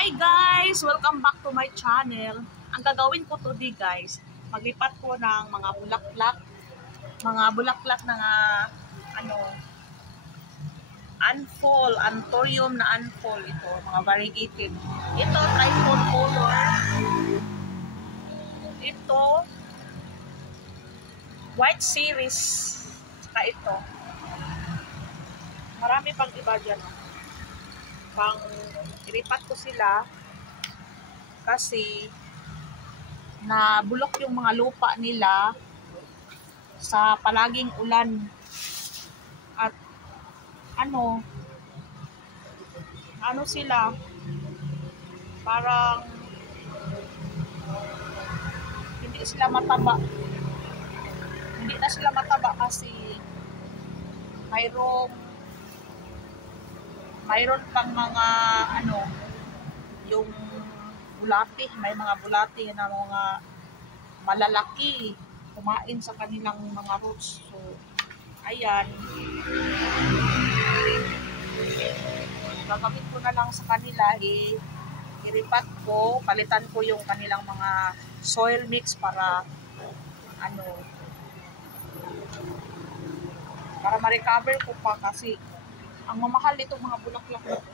Hi guys! Welcome back to my channel. Ang gagawin ko today guys, maglipat ko ng mga bulaklak na unfall, anthurium na unfall ito, mga variegated. Ito, triphone color. Ito, white series. Saka ito. Marami pang iba dyan. Ilipat ko sila kasi nabulok yung mga lupa nila sa palaging ulan at ano sila parang hindi na sila mataba kasi mayroon pang mga yung bulati, may mga bulati na mga malalaki kumain sa kanilang mga roots. So ayan, gagawin ko na lang sa kanila, iripat ko, palitan ko yung kanilang mga soil mix para ma-recover ko pa kasi ang mamahal nitong mga bulaklak na ito.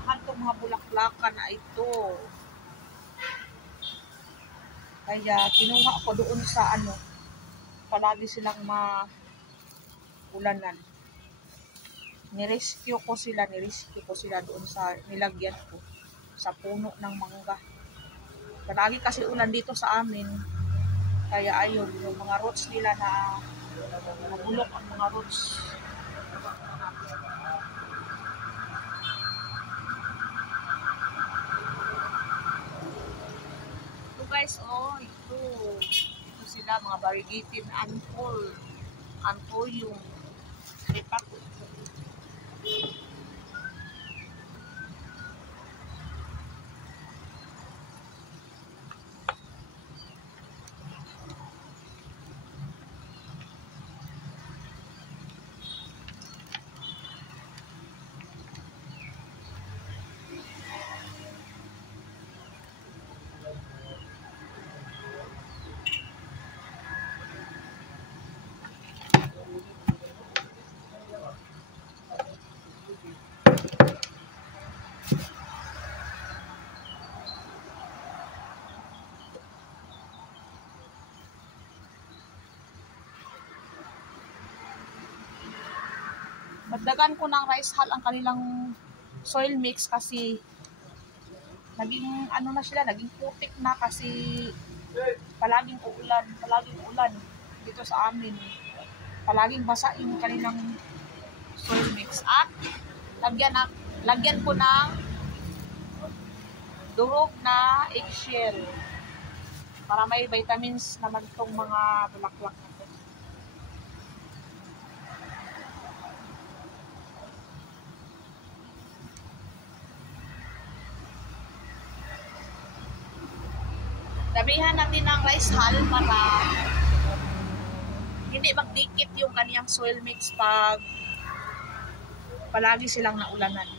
Mahal itong mga bulaklakan na ito. Kaya kinuha ko doon sa palagi silang maulanan. Nirescue ko sila doon sa nilagyan ko sa puno ng mangga. Palagi kasi ulan dito sa amin. Kaya ayun, yung mga roots nila na nabulok ang mga roots. Ito guys, ito sila, mga variegated anthurium. Lipat ko. Dagdagan ko ng rice hull ang kanilang soil mix kasi naging naging putik na kasi palaging ulan dito sa amin. Palaging basa yung kanilang soil mix at lagyan ko ng durog na eggshell para may vitamins naman itong mga bulaklak na ito. Damihan natin ng rice hull para hindi magdikit yung kaniyang soil mix pag palagi silang naulanan.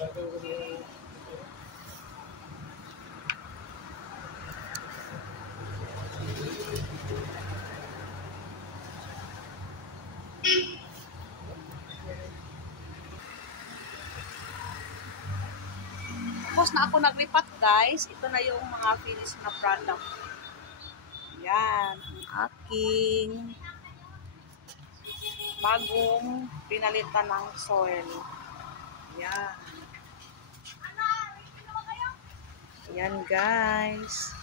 Tapos na ako naglipat guys. Ito na yung mga finished na product. Yan. Ang aking bagong pinalitan ng soil. Yan. Yan guys.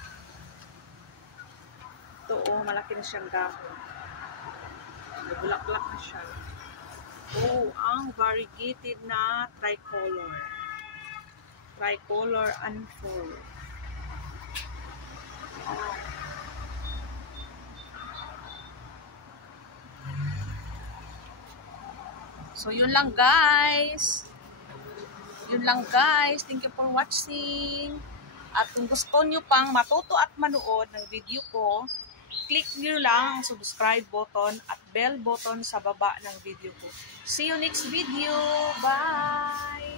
Ito oh, malaki na siyang dahon. Nabulaklak na siya. Oh, ang variegated na tricolor. Tricolor unfold. Oh. So, yun lang guys. Yun lang guys. Thank you for watching. At kung gusto nyo pang matuto at manood ng video ko, click nyo lang ang subscribe button at bell button sa baba ng video ko. See you next video. Bye!